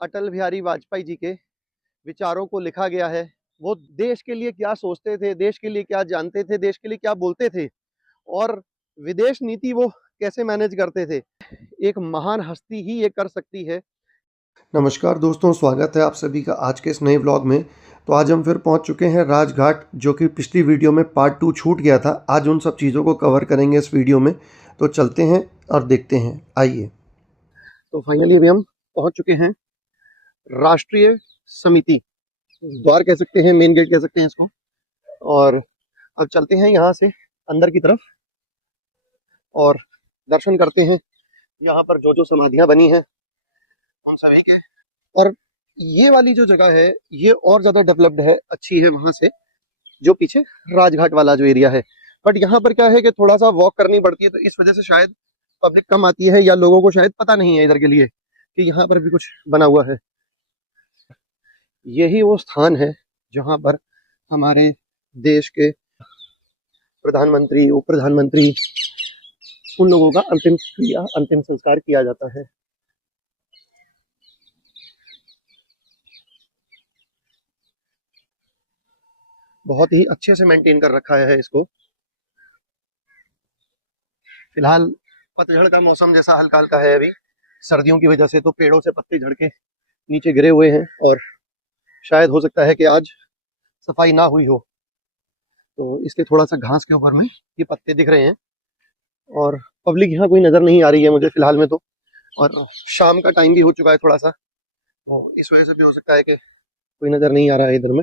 अटल बिहारी वाजपेयी जी के विचारों को लिखा गया है। वो देश के लिए क्या सोचते थे, देश के लिए क्या जानते थे, देश के लिए क्या बोलते थे और विदेश नीति वो कैसे मैनेज करते थे। एक महान हस्ती ही ये कर सकती है। नमस्कार दोस्तों, स्वागत है आप सभी का आज के इस नए व्लॉग में। तो आज हम फिर पहुंच चुके हैं राजघाट, जो कि पिछली वीडियो में पार्ट 2 छूट गया था। आज उन सब चीज़ों को कवर करेंगे इस वीडियो में। तो चलते हैं और देखते हैं, आइए। तो फाइनली अभी हम पहुंच चुके हैं राष्ट्रीय समिति द्वार कह सकते हैं, मेन गेट कह सकते हैं इसको। और अब चलते हैं यहाँ से अंदर की तरफ और दर्शन करते हैं यहाँ पर जो जो समाधियाँ बनी हैं उन सभी के। और ये वाली जो जगह है ये और ज़्यादा डेवलप्ड है, अच्छी है वहाँ से, जो पीछे राजघाट वाला जो एरिया है। बट यहाँ पर क्या है कि थोड़ा सा वॉक करनी पड़ती है, तो इस वजह से शायद पब्लिक कम आती है या लोगों को शायद पता नहीं है इधर के लिए कि यहाँ पर भी कुछ बना हुआ है। यही वो स्थान है जहाँ पर हमारे देश के प्रधानमंत्री, उप प्रधानमंत्री, उन लोगों का अंतिम क्रिया, अंतिम संस्कार किया जाता है। बहुत ही अच्छे से मेंटेन कर रखा है इसको। फिलहाल पतझड़ का मौसम जैसा हल्का हल्का है अभी, सर्दियों की वजह से, तो पेड़ों से पत्ते झड़ के नीचे गिरे हुए हैं और शायद हो सकता है कि आज सफाई ना हुई हो, तो इसलिए थोड़ा सा घास के ऊपर में ये पत्ते दिख रहे हैं। और पब्लिक यहाँ कोई नज़र नहीं आ रही है मुझे फिलहाल में तो। और शाम का टाइम भी हो चुका है थोड़ा सा, तो इस वजह से भी हो सकता है कि कोई नज़र नहीं आ रहा है इधर में।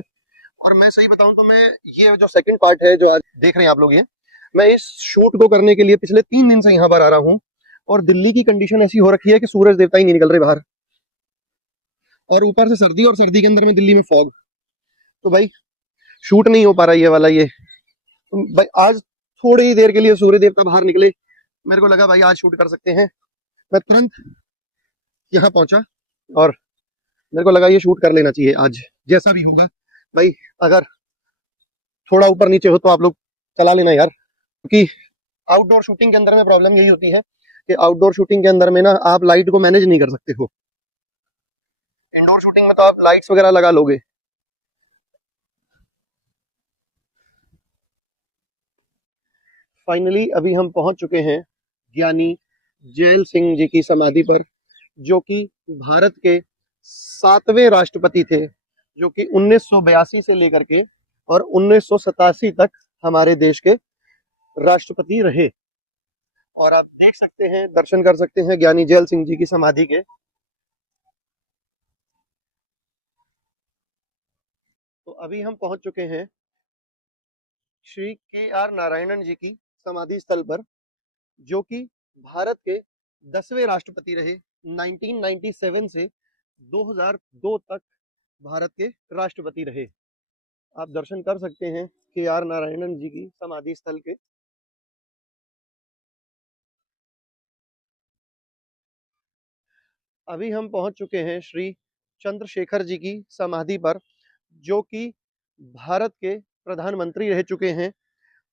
और मैं सही बताऊं तो मैं ये जो सेकंड पार्ट है जो आज देख रहे हैं आप लोग, ये मैं इस शूट को करने के लिए पिछले 3 दिन से यहाँ पर आ रहा हूँ। और दिल्ली की कंडीशन ऐसी हो रखी है कि सूरज देवता ही नहीं निकल रहे बाहर, और ऊपर से सर्दी, और सर्दी के अंदर में दिल्ली में फॉग। तो भाई शूट नहीं हो पा रहा है ये वाला। ये तो भाई आज थोड़ी ही देर के लिए सूर्य देवता बाहर निकले, मेरे को लगा भाई आज शूट कर सकते हैं। मैं तुरंत यहाँ पहुंचा और मेरे को लगा ये शूट कर लेना चाहिए आज, जैसा भी होगा। भाई अगर थोड़ा ऊपर नीचे हो तो आप लोग चला लेना यार, क्योंकि आउटडोर शूटिंग के अंदर में प्रॉब्लम यही होती है कि आउटडोर शूटिंग के अंदर में ना आप लाइट को मैनेज नहीं कर सकते हो। इंडोर शूटिंग में तो आप लाइट्स वगैरह लगा लोगे। फाइनली अभी हम पहुंच चुके हैं ज्ञानी जैल सिंह जी की समाधि पर, जो कि भारत के 7वें राष्ट्रपति थे, जो कि 1982 से लेकर के और 1987 तक हमारे देश के राष्ट्रपति रहे। और आप देख सकते हैं, दर्शन कर सकते हैं ज्ञानी जैल सिंह जी की समाधि के। तो अभी हम पहुंच चुके हैं श्री के नारायणन जी की समाधि स्थल पर, जो कि भारत के 10वें राष्ट्रपति रहे। 1997 से 2002 तक भारत के राष्ट्रपति रहे। आप दर्शन कर सकते हैं के नारायणन जी की समाधि स्थल के। अभी हम पहुंच चुके हैं श्री चंद्रशेखर जी की समाधि पर, जो कि भारत के प्रधानमंत्री रह चुके हैं।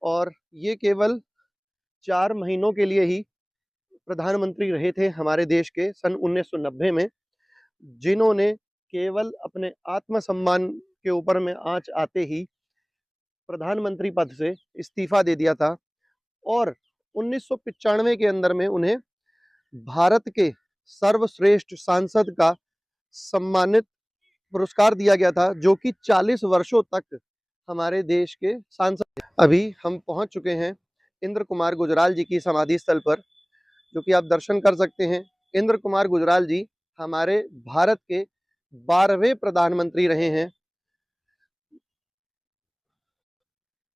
और ये केवल 4 महीनों के लिए ही प्रधानमंत्री रहे थे हमारे देश के सन 1990 में, जिन्होंने केवल अपने आत्मसम्मान के ऊपर में आंच आते ही प्रधानमंत्री पद से इस्तीफा दे दिया था। और 1995 के अंदर में उन्हें भारत के सर्वश्रेष्ठ सांसद का सम्मानित पुरस्कार दिया गया था, जो कि 40 वर्षों तक हमारे देश के सांसद। अभी हम पहुंच चुके हैं इंद्र कुमार गुजराल जी की समाधि स्थल पर, जो कि आप दर्शन कर सकते हैं। इंद्र कुमार गुजराल जी हमारे भारत के 12वें प्रधानमंत्री रहे हैं,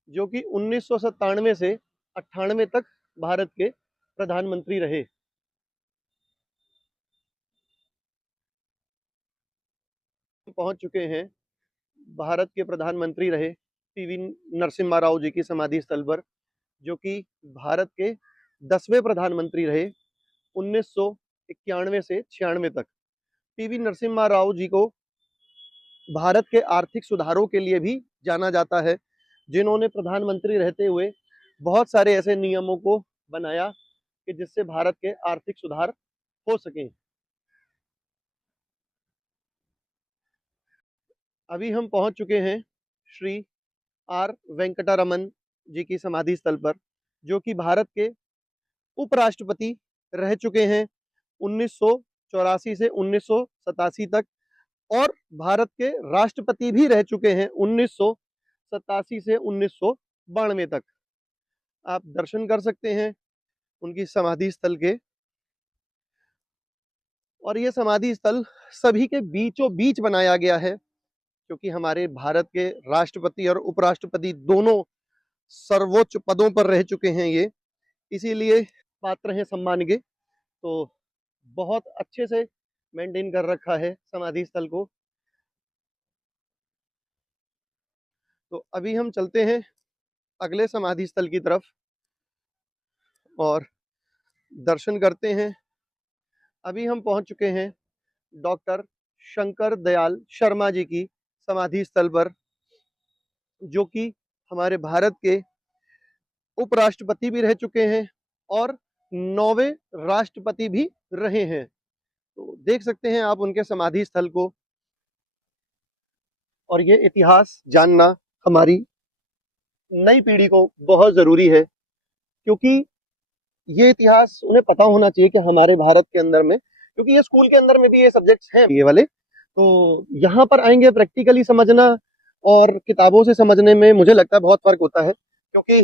जो कि 1997 से 98 तक भारत के प्रधानमंत्री रहे। पहुंच चुके हैं भारत के प्रधानमंत्री रहे पीवी नरसिम्हा राव जी की समाधि स्थल पर, जो कि भारत के 10वें प्रधानमंत्री रहे 1991 से 96 तक। पीवी नरसिम्हा राव जी को भारत के आर्थिक सुधारों के लिए भी जाना जाता है, जिन्होंने प्रधानमंत्री रहते हुए बहुत सारे ऐसे नियमों को बनाया कि जिससे भारत के आर्थिक सुधार हो सके। अभी हम पहुंच चुके हैं श्री आर वेंकटरमन जी की समाधि स्थल पर, जो कि भारत के उपराष्ट्रपति रह चुके हैं 1984 से 1987 तक, और भारत के राष्ट्रपति भी रह चुके हैं 1987 से 1992 तक। आप दर्शन कर सकते हैं उनकी समाधि स्थल के। और ये समाधि स्थल सभी के बीचों बीच बनाया गया है, क्योंकि हमारे भारत के राष्ट्रपति और उपराष्ट्रपति दोनों सर्वोच्च पदों पर रह चुके हैं ये, इसीलिए पात्र हैं सम्मान के। तो बहुत अच्छे से मेंटेन कर रखा है समाधि स्थल को। तो अभी हम चलते हैं अगले समाधि स्थल की तरफ और दर्शन करते हैं। अभी हम पहुंच चुके हैं डॉक्टर शंकर दयाल शर्मा जी की समाधि स्थल पर, जो कि हमारे भारत के उपराष्ट्रपति भी रह चुके हैं और 9वें राष्ट्रपति भी रहे हैं। तो देख सकते हैं आप उनके समाधि स्थल को। और ये इतिहास जानना हमारी नई पीढ़ी को बहुत जरूरी है, क्योंकि ये इतिहास उन्हें पता होना चाहिए कि हमारे भारत के अंदर में, क्योंकि ये स्कूल के अंदर में भी ये सब्जेक्ट्स हैं ये वाले, तो यहाँ पर आएंगे प्रैक्टिकली समझना और किताबों से समझने में मुझे लगता है बहुत फर्क होता है। क्योंकि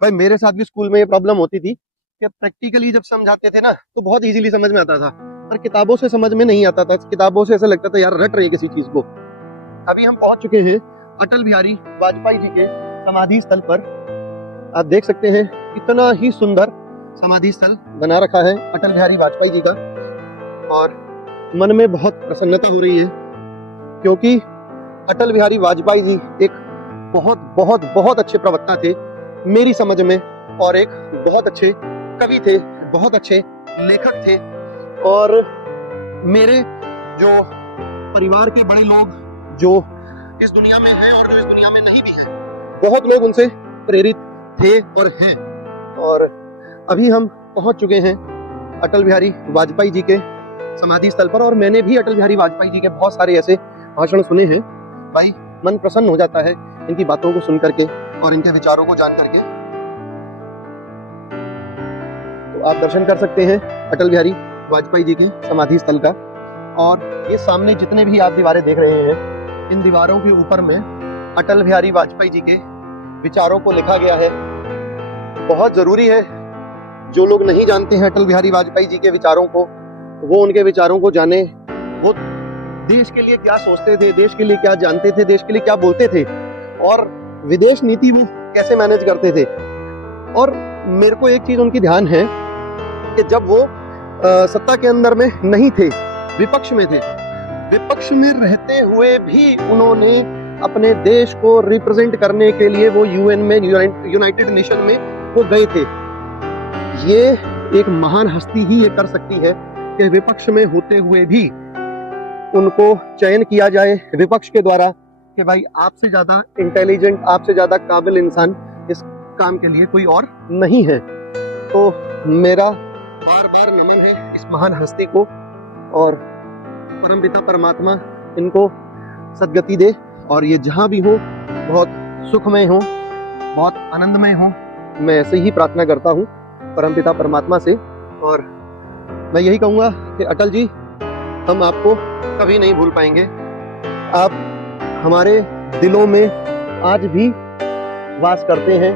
भाई मेरे साथ भी स्कूल में ये प्रॉब्लम होती थी कि प्रैक्टिकली जब समझाते थे ना तो बहुत इजीली समझ में आता था, पर किताबों से समझ में नहीं आता था। किताबों से ऐसा लगता था यार रट रही है किसी चीज को। अभी हम पहुंच चुके हैं अटल बिहारी वाजपेयी जी के समाधि स्थल पर। आप देख सकते हैं कितना ही सुंदर समाधि स्थल बना रखा है अटल बिहारी वाजपेयी जी का, और मन में बहुत प्रसन्नता हो रही है, क्योंकि अटल बिहारी वाजपेयी जी एक बहुत बहुत बहुत अच्छे प्रवक्ता थे मेरी समझ में, और एक बहुत अच्छे कवि थे, बहुत अच्छे लेखक थे। और मेरे जो परिवार के बड़े लोग जो इस दुनिया में हैं और जो इस दुनिया में नहीं भी हैं, बहुत लोग उनसे प्रेरित थे और हैं। और अभी हम पहुंच चुके हैं अटल बिहारी वाजपेयी जी के समाधि स्थल पर, और मैंने भी अटल बिहारी वाजपेयी जी के बहुत सारे ऐसे भाषण सुने हैं। भाई मन प्रसन्न हो जाता है इनकी बातों को सुन करके और इनके विचारों को जान करके। तो आप दर्शन कर सकते हैं अटल बिहारी वाजपेयी जी के समाधि स्थल का। और ये सामने जितने भी आप दीवारें देख रहे हैं, इन दीवारों के ऊपर में अटल बिहारी वाजपेयी जी के विचारों को लिखा गया है। बहुत जरूरी है, जो लोग नहीं जानते हैं अटल बिहारी वाजपेयी जी के विचारों को, वो उनके विचारों को जाने। वो देश के लिए क्या सोचते थे, देश के लिए क्या जानते थे, देश के लिए क्या बोलते थे, और विदेश नीति वो कैसे मैनेज करते थे। और मेरे को एक चीज उनकी ध्यान है कि जब वो सत्ता के अंदर में नहीं थे, विपक्ष में थे, विपक्ष में रहते हुए भी उन्होंने अपने देश को रिप्रेजेंट करने के लिए वो यूएन में, यूनाइटेड नेशन में वो गए थे। ये एक महान हस्ती ही ये कर सकती है कि विपक्ष में होते हुए भी उनको चयन किया जाए विपक्ष के द्वारा कि भाई आपसे ज्यादा इंटेलिजेंट, आपसे ज्यादा काबिल इंसान इस काम के लिए कोई और नहीं है। तो मेरा बार बार नमन है इस महान हस्ती को, और परमपिता परमात्मा इनको सद्गति दे, और ये जहां भी हो बहुत सुखमय हो, बहुत आनंदमय हो। मैं ऐसे ही प्रार्थना करता हूँ परमपिता परमात्मा से। और मैं यही कहूँगा कि अटल जी, हम आपको कभी नहीं भूल पाएंगे। आप हमारे दिलों में आज भी वास करते हैं,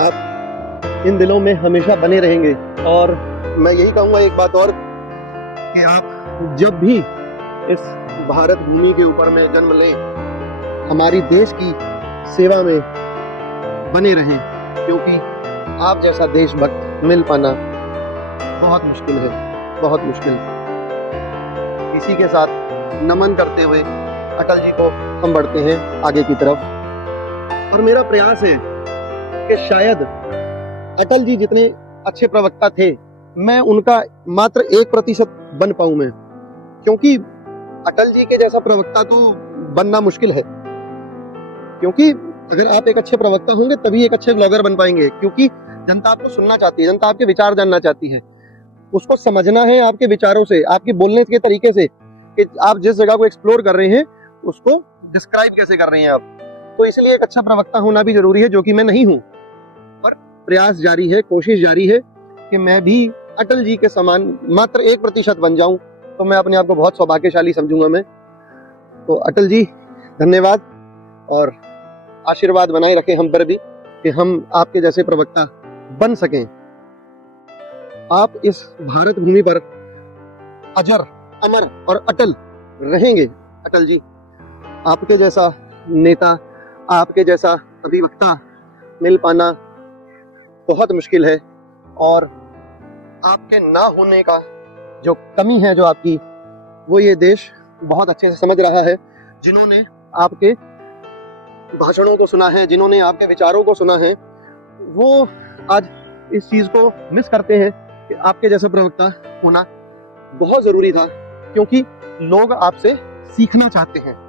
आप इन दिलों में हमेशा बने रहेंगे। और मैं यही कहूँगा एक बात और, कि आप जब भी इस भारत भूमि के ऊपर में जन्म लें, हमारी देश की सेवा में बने रहें, क्योंकि आप जैसा देशभक्त मिल पाना बहुत मुश्किल है, बहुत मुश्किल। इसी के साथ नमन करते हुए अटल जी को हम बढ़ते हैं आगे की तरफ। और मेरा प्रयास है कि शायद अटल जी जितने अच्छे प्रवक्ता थे, मैं उनका मात्र 1% बन पाऊं मैं, क्योंकि अटल जी के जैसा प्रवक्ता तो बनना मुश्किल है। क्योंकि अगर आप एक अच्छे प्रवक्ता होंगे तभी एक अच्छे ब्लॉगर बन पाएंगे, क्योंकि जनता आपको सुनना चाहती है, जनता आपके विचार जानना चाहती है, उसको समझना है आपके विचारों से, आपके बोलने के तरीके से, कि आप जिस जगह को एक्सप्लोर कर रहे हैं उसको डिस्क्राइब कैसे कर रहे हैं आप। तो इसलिए एक अच्छा प्रवक्ता होना भी जरूरी है, जो कि मैं नहीं हूं, पर प्रयास जारी है, कोशिश जारी है कि मैं भी अटल जी के समान मात्र 1% बन जाऊं, तो मैं अपने आप को बहुत सौभाग्यशाली समझूंगा मैं। तो अटल जी धन्यवाद, और आशीर्वाद बनाए रखें हम पर भी कि हम आपके जैसे प्रवक्ता बन सकें। आप इस भारत भूमि पर अजर, अमर और अटल रहेंगे। अटल जी, आपके जैसा नेता, आपके जैसा अधिवक्ता मिल पाना बहुत मुश्किल है, और आपके ना होने का जो कमी है जो आपकी, वो ये देश बहुत अच्छे से समझ रहा है। जिन्होंने आपके भाषणों को सुना है, जिन्होंने आपके विचारों को सुना है, वो आज इस चीज को मिस करते हैं कि आपके जैसा प्रवक्ता होना बहुत जरूरी था, क्योंकि लोग आपसे सीखना चाहते हैं।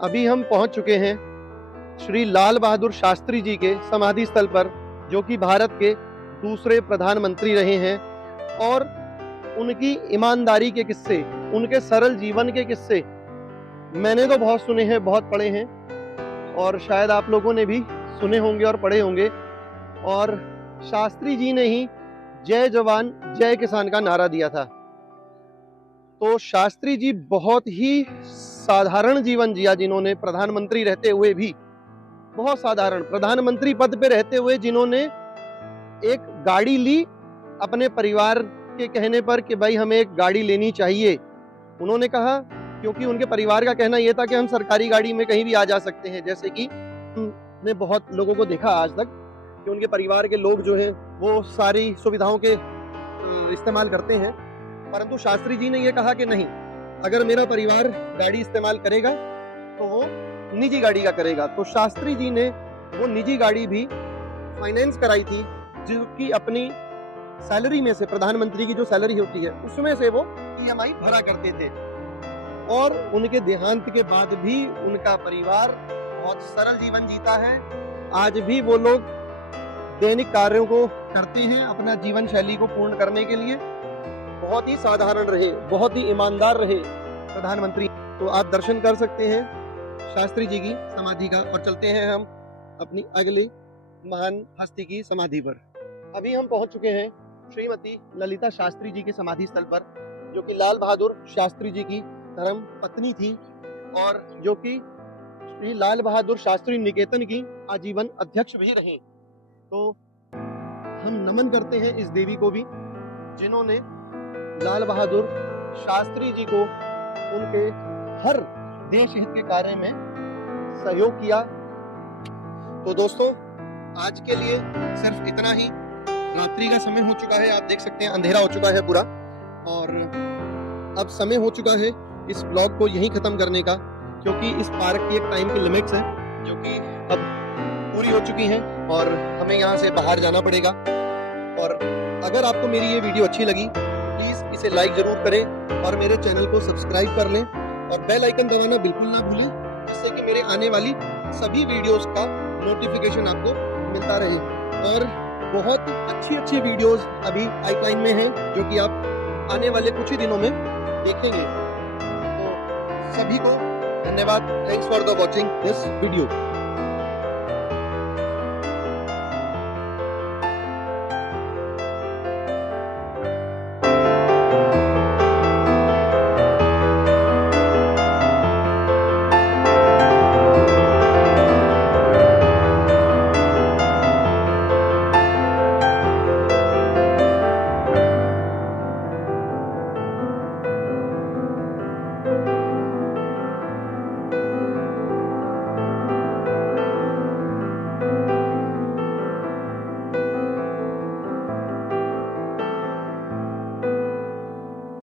अभी हम पहुंच चुके हैं श्री लाल बहादुर शास्त्री जी के समाधि स्थल पर, जो कि भारत के दूसरे प्रधानमंत्री रहे हैं, और उनकी ईमानदारी के किस्से, उनके सरल जीवन के किस्से मैंने तो बहुत सुने हैं, बहुत पढ़े हैं, और शायद आप लोगों ने भी सुने होंगे और पढ़े होंगे। और शास्त्री जी ने ही जय जवान जय किसान का नारा दिया था। तो शास्त्री जी बहुत ही साधारण जीवन जिया, जिन्होंने प्रधानमंत्री रहते हुए भी, बहुत साधारण प्रधानमंत्री पद पे रहते हुए, जिन्होंने एक गाड़ी ली अपने परिवार के कहने पर कि भाई हमें एक गाड़ी लेनी चाहिए। उन्होंने कहा, क्योंकि उनके परिवार का कहना यह था कि हम सरकारी गाड़ी में कहीं भी आ जा सकते हैं, जैसे कि हमने बहुत लोगों को देखा आज तक कि उनके परिवार के लोग जो हैं वो सारी सुविधाओं के इस्तेमाल करते हैं, परंतु शास्त्री जी ने यह कहा कि नहीं, अगर मेरा परिवार गाड़ी इस्तेमाल करेगा तो वो निजी गाड़ी का करेगा। तो शास्त्री जी ने वो निजी गाड़ी भी फाइनेंस कराई थी, जो कि अपनी सैलरी में से, प्रधानमंत्री की जो सैलरी होती है उसमें से वो EMI भरा करते थे। और उनके देहांत के बाद भी उनका परिवार बहुत सरल जीवन जीता है। आज भी वो लोग दैनिक कार्यों को करते हैं अपना जीवन शैली को पूर्ण करने के लिए। बहुत ही साधारण रहे, बहुत ही ईमानदार रहे प्रधानमंत्री। तो आप दर्शन कर सकते हैं शास्त्री जी की समाधि का, और चलते हैं हम अपनी अगली महान हस्ती की समाधि पर। अभी हम पहुंच चुके हैं श्रीमती ललिता शास्त्री जी के समाधि स्थल पर, जो कि लाल बहादुर शास्त्री जी की धर्म पत्नी थी, और जो कि श्री लाल बहादुर शास्त्री निकेतन की आजीवन अध्यक्ष भी रही। तो हम नमन करते हैं इस देवी को भी, जिन्होंने लाल बहादुर शास्त्री जी को उनके हर देश हित के कार्य में सहयोग किया। तो दोस्तों, आज के लिए सिर्फ इतना ही। रात्रि का समय हो चुका है, आप देख सकते हैं अंधेरा हो चुका है पूरा, और अब समय हो चुका है इस ब्लॉग को यहीं खत्म करने का, क्योंकि इस पार्क की एक टाइम की लिमिट्स है जो कि अब पूरी हो चुकी हैं, और हमें यहाँ से बाहर जाना पड़ेगा। और अगर आपको मेरी ये वीडियो अच्छी लगी, प्लीज इसे लाइक जरूर करें, और मेरे चैनल को सब्सक्राइब कर लें, और बेल आइकन दबाना बिल्कुल ना भूलें, जिससे कि मेरे आने वाली सभी वीडियोस का नोटिफिकेशन आपको मिलता रहे। और बहुत अच्छी वीडियोस अभी पाइपलाइन में हैं, जो कि आप आने वाले कुछ ही दिनों में देखेंगे। तो सभी को धन्यवाद। Thanks for the watching this video.